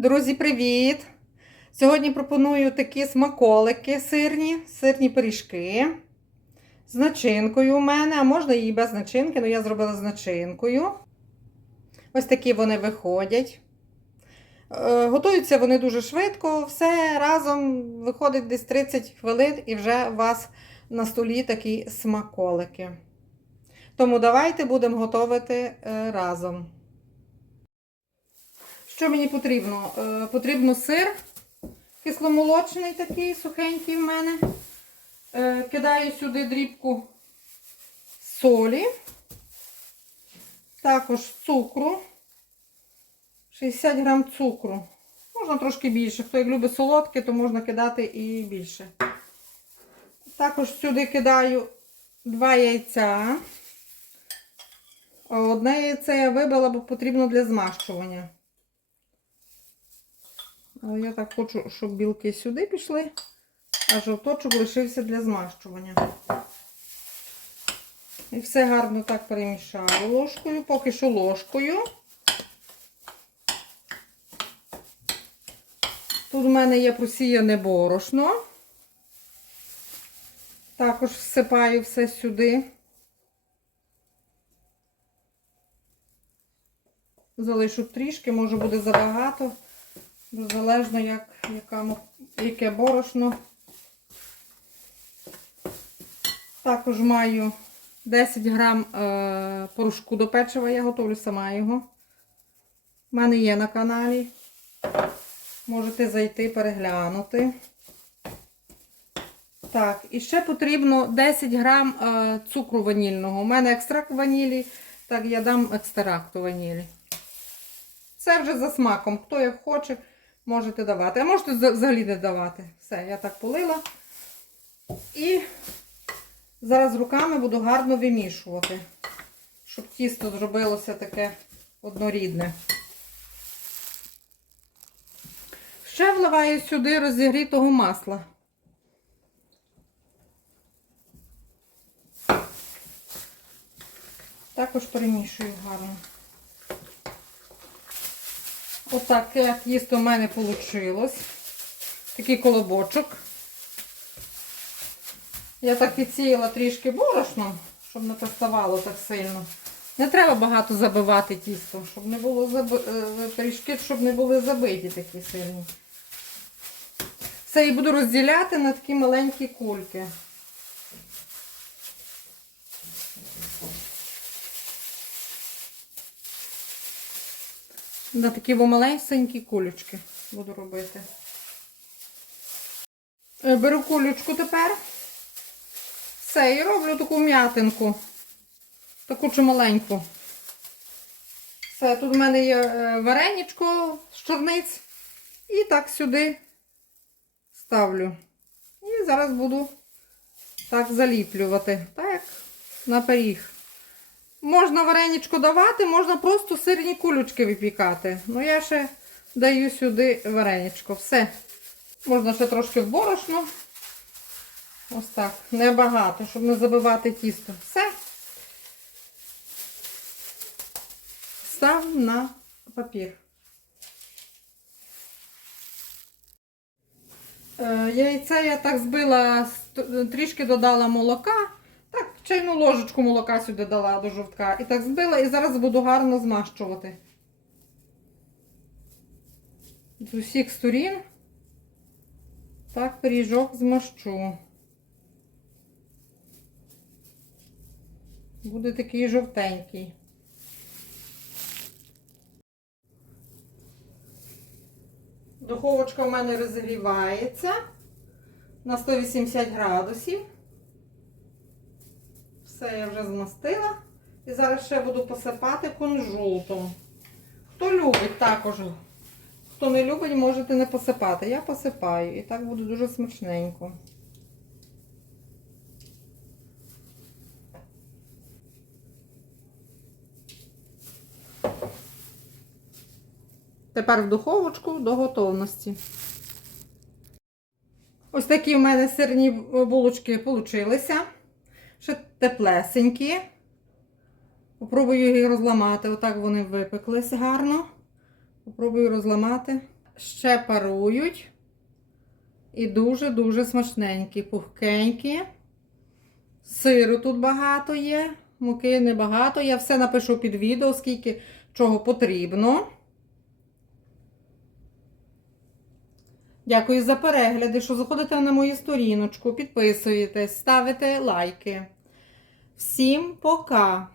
Друзі, привіт! Сьогодні пропоную такі смаколики сирні, сирні пиріжки з начинкою у мене, а можна і без начинки, але я зробила з начинкою. Ось такі вони виходять. Е, Готуються вони дуже швидко, все разом виходить десь 30 хвилин і вже у вас на столі такі смаколики. Тому давайте будемо готувати е, разом. Що мені потрібно? Е, Потрібно сир кисломолочний такий, сухенький в мене. Е, Кидаю сюди дрібку солі, також цукру, 60 грам цукру. Можна трошки більше. Хто як любить солодке, то можна кидати і більше. Також сюди кидаю 2 яйця. Одне яйце я вибила, бо потрібно для змащування. Але я так хочу, щоб білки сюди пішли, а жовточок лишився для змащування. І все гарно так перемішаю ложкою, поки що ложкою. Тут у мене є просіяне борошно. Також всипаю все сюди. Залишу трішки, може буде забагато. Залежно, як, яка, яке борошно. Також маю 10 грам е, порошку до печива, я готовлю сама його. У мене є на каналі. Можете зайти переглянути. Так, і ще потрібно 10 грам е, цукру ванільного. У мене екстракт ванілі, так я дам екстракту ванілі. Це вже за смаком. Хто як хоче, можете давати. А можете взагалі не давати. Все, я так полила. І зараз руками буду гарно вимішувати, щоб тісто зробилося таке однорідне. Ще вливаю сюди розігрітого масла. Також перемішую гарно. Отаке тісто в мене вийшло. Такий колобочок. Я так відсіяла трішки борошном, щоб не приставало так сильно. Не треба багато забивати тісто, щоб не було заби... е, пиріжки, щоб не були забиті такі сильні. Все, і буду розділяти на такі маленькі кульки. На такі во малесенькі кулечки буду робити. Е, Беру кулечку тепер. Все, і роблю таку м'ятинку. Таку чималеньку. Все, тут в мене є е, вареничко з чорниць. І так сюди ставлю. І зараз буду так заліплювати. Так, на пиріг. Можна вареничко давати, можна просто сирні кулючки випікати. Ну, я ще даю сюди вареничко. Все. Можна ще трошки в борошно. Ось так. Небагато, щоб не забивати тісто. Все. Став на папір. Е, Яйце я так збила, трішки додала молока. Чайну ложечку молока сюди дала до жовтка. І так збила, і зараз буду гарно змащувати. З усіх сторін. Так, пиріжок змащу. Буде такий жовтенький. Духовочка в мене розігрівається на 180 градусів. Все я вже змастила. І зараз ще буду посипати кунжутом. Хто любить також. Хто не любить, можете не посипати. Я посипаю. І так буде дуже смачненько. Тепер в духовочку до готовності. Ось такі в мене сирні булочки получилися. Ще теплесенькі. Попробую їх розламати. Отак вони випеклись гарно. Попробую розламати. ще парують. І дуже-дуже смачненькі, пухкенькі. Сиру тут багато є, муки небагато. Я все напишу під відео, скільки чого потрібно. Дякую за перегляди, що заходите на мою сторіночку, підписуєтесь, ставите лайки. Всім пока!